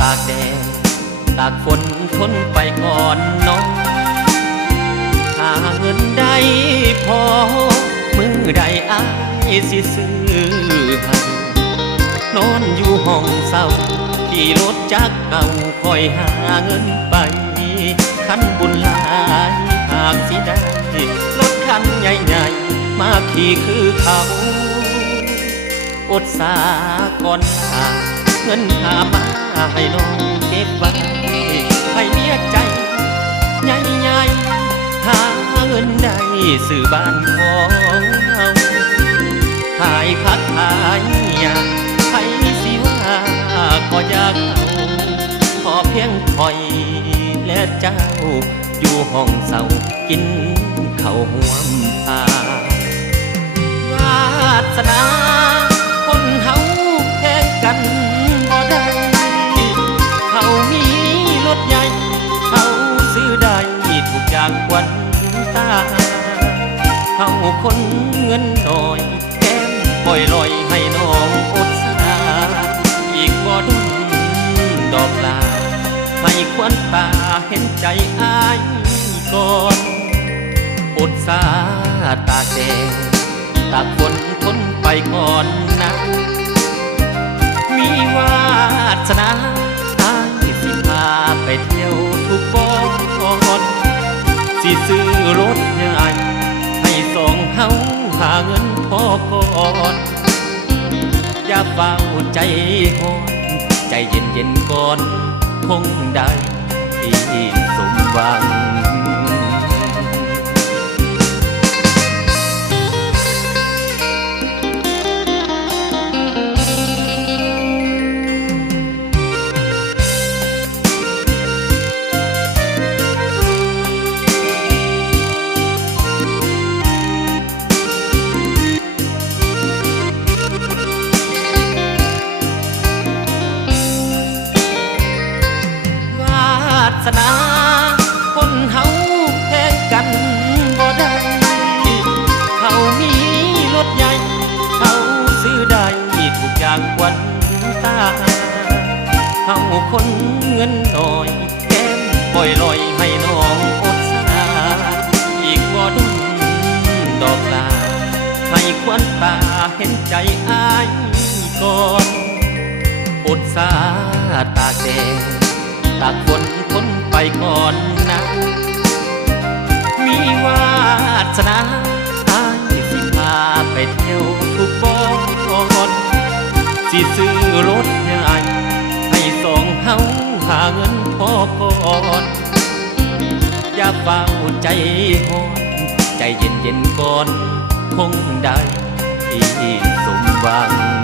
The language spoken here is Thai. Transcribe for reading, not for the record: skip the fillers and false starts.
ตากแดดตากฝนทนไปก่อนน้องหาเงินได้พอมือใดอ้ายสิซื้อให้นอนอยู่ห้องเศร้าขี่รถจักรเก่าคอยหาเงินไปคันบุญหลายหากสิได้รถคันใหญ่ๆมาขี่คือเขาอดสาก่อนหาเงินหามาให้น้องเก็บไว้ให้เมียใจใหญ่ๆหาเงินได้ซื้อบ้านของเราขายพักขายยาให้สิว่าก็อยากเอาขอเพียงคอยและเจ้าอยู่ห้องเศร้ากินข้าวห่วมผ้าวาสนาคนเฮาแข่งกันบ่ได้เขามีรถใหญ่เขาซื้อได้ทุกอย่างควันตาเขาคนเงินน้อยแก้มปล่อยลอยให้น้องอดสาอีกบ่ดุดอกลาให้ควันตาเห็นใจอายก่อนอดสาตากแดดตากฝนทนไปก่อนนะมีวาสนาอายสิพาไปเที่ยวทุกบ่อนสิซื้อรถใหญ่ให้สองเฮาหาเงินพอก่อนอย่าเฝ้าใจหอนใจเย็นๆก่อนคงได้สมหวังนาคนเฮาแข่งกันบ่ได้เขามีรถใหญ่เขาซื้อได้ทุกอย่างควันตาเขาคนเงินน้อยแก้มปล่อยลอยให้น้องอดสาอีกบ่ดุดอกลาให้ควันตาเห็นใจอายก่อนอดสาตากแดดตากฝนทนไปก่อนนะมีวาสนาอายสิพาไปเที่ยวทุกบ่อนสิซื้อรถใหญ่ให้สองเฮาหาเงินพอก่อนอย่าเฝ้าใจหอนใจเย็นๆก่อนคงได้สมหวัง